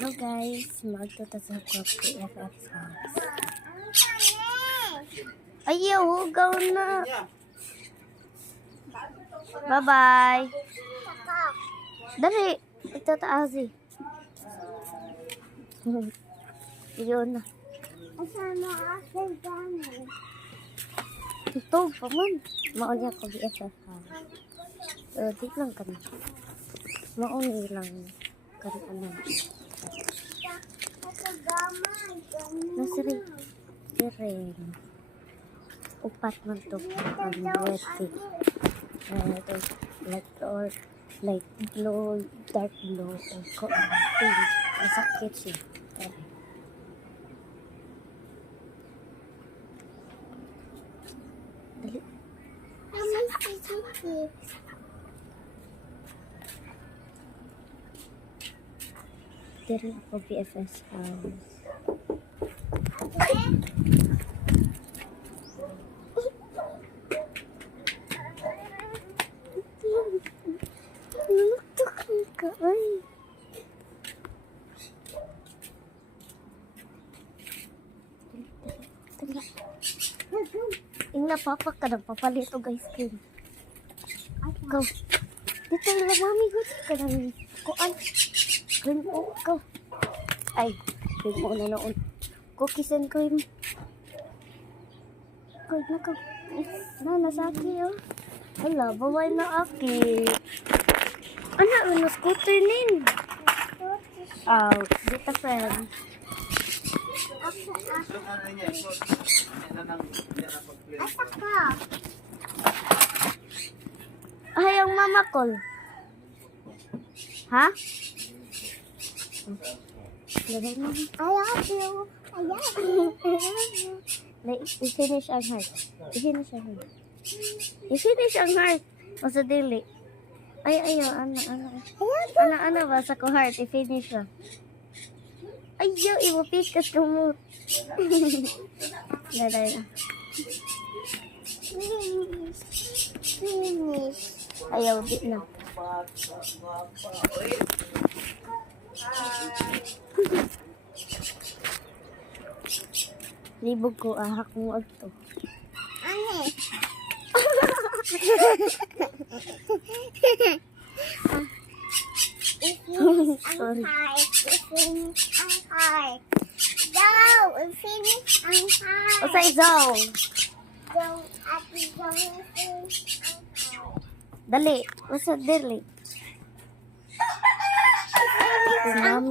Hello guys, magtuta sa PFF's house. Ayaw, hugaw na. Bye-bye. Dali, ito taas eh. Yun na. Ito pa man. Mauli ako BFF house. Di lang ka na. Mauli lang. Kaya Nasiri. Keren. Upat man to. Ang wedding. Ito. Light blue, dark blue, o pink. Masakit siya. Dali. Diri ako BFS house. Naluktukan ka, ay. Ingna papa ka na papalito guys cream. Go. Dito na mami guys ka na kuan. Cream o go. Ay, cream o na noon. Cookies and cream. Go na go. Nasaki oh. Hala, bawal na aki. Ano scooter nin? Dito friend. Ay, ang mama call. Ha? I love you. I love you. I-finish ang heart. I-finish ang heart. I-finish ang heart. Masa dili. Ay, ana ba sa ko heart? I-finish ba? Ayaw, imupikas ka mo. Dada. Finish. Ayaw, di na. Libog ko, ahak mo agto. Ane. Sorry. Ang heart. Daw, finish ang heart. O sa izaw. Daw, ati daw, finish ang heart. Dali, o sa dili. Mami.